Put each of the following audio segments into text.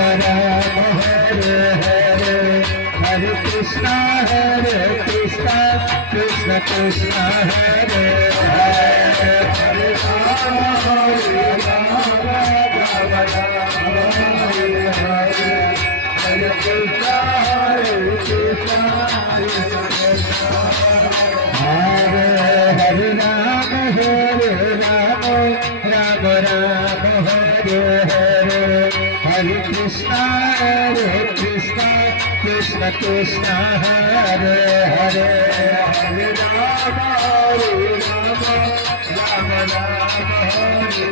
Hare Hare, Hare Krishna Krishna Krishna Hare Hare, Hare Rama Rama Hare Hare, Hare Krishna Krishna Hare Hare, Rama Rama Hare Hare, Hare Krishna Krishna Krishna Hare Hare, Hare Rama Rama Hare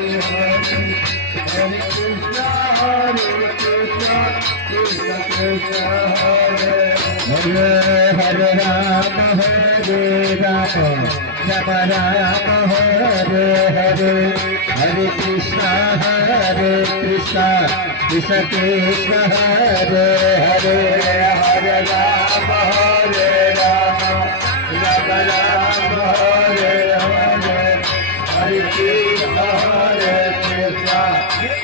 Hare, Hare Krishna Krishna Krishna Hare Hare, Hare Rama Rama Hare Hare, Hare Krishna Krishna Krishna Hare Hare, Hare Rama Rama Hare Hare, Hare Krishna Krishna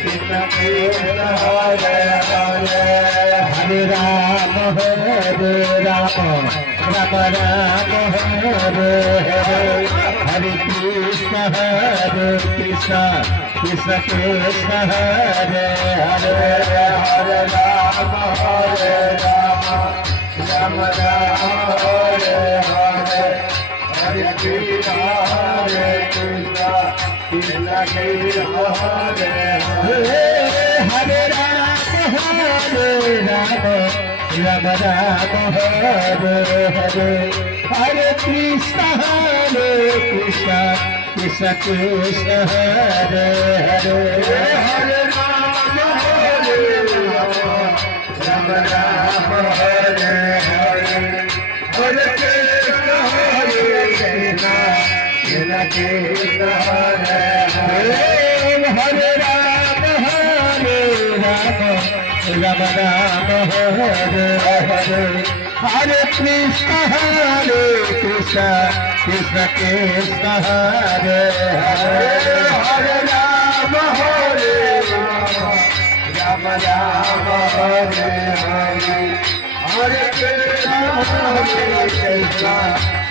Krishna Hare Hare, Hare Rama Rama Hare Hare, Hare Krishna Krishna Krishna Hare Hare, Hare Rama Rama Hare Hare, Hare Krishna Krishna Krishna Hare Hare, Hare Rama Hare Hare, Hare Krishna Krishna Krishna Hare Hare, Hare Rama Rama Hare Hare, Hare Krishna Krishna Krishna Hare Hare, Hare Rama Rama Hare Hare, Hare Krishna Krishna Krishna Hare Hare, Hare Rama Rama Hare Hare, Hare Krishna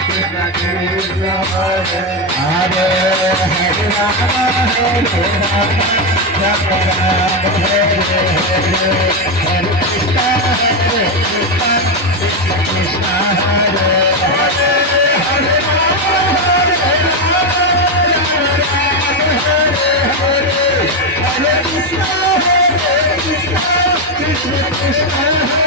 Krishna Krishna Hare Hare, Hare Rama Rama Hare Hare, Hare Krishna Krishna Hare Hare, Hare Krishna Krishna Krishna